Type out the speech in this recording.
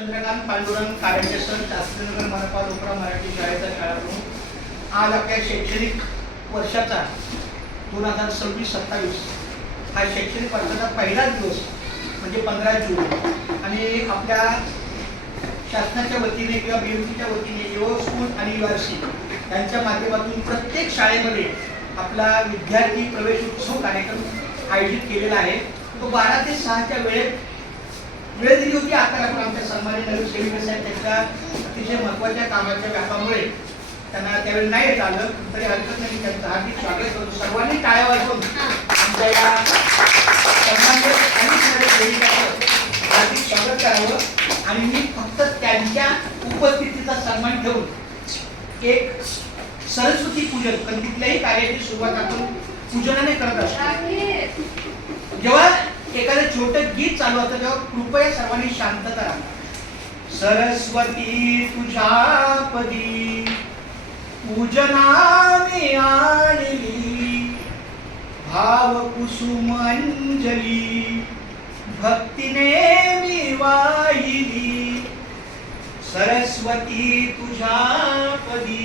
Chandrakant Pandurang कारंजे sir, Shastrinagar मनपा लोकरा मराठी शाळेचा शाळाप्रमुख। आज आपल्या शैक्षणिक वर्षाचा 2026-27 हा शैक्षणिक वर्षाचा पहिला दिवस म्हणजे 15 जून आणि आपल्या शासनाच्या वतीने किंवा बीएमसीच्या वतीने युवक स्कूल आणि यूआरसी यांच्या माध्यमातून प्रत्येक शाळेमध्ये आपला विद्यार्थी प्रवेश उत्सव कार्यक्रम आयोजित केलेला आहे। तो 12 ते 6 च्या वेळ दिली होती। आता आपण आमच्या सन्मानित नगरसेवक साहेब त्यांच्या अतिशय महत्त्वाच्या कामाच्या व्यापामुळे त्यांना त्यावेळी नाही येता आलं, तरी हरकत नाही, त्यांचं हार्दिक स्वागत करतो। सर्वांनी टाळ्या वाजवून आमच्या या सन्मानित हार्दिक स्वागत करावं। आणि मी फक्त त्यांच्या उपस्थितीचा सन्मान ठेवून एक सरस्वती पूजन, कारण कुठल्याही कार्याची सुरुवात आपण पूजनाने करत असतो। जेव्हा एखादं छोटं गीत चालू असतं तेव्हा कृपया सर्वांनी शांतता राहा। सरस्वती तुझ्या पदी पूजनाने आणली, भाव कुसुम अंजली भक्तीने मी वाहिली। सरस्वती तुझ्या पदी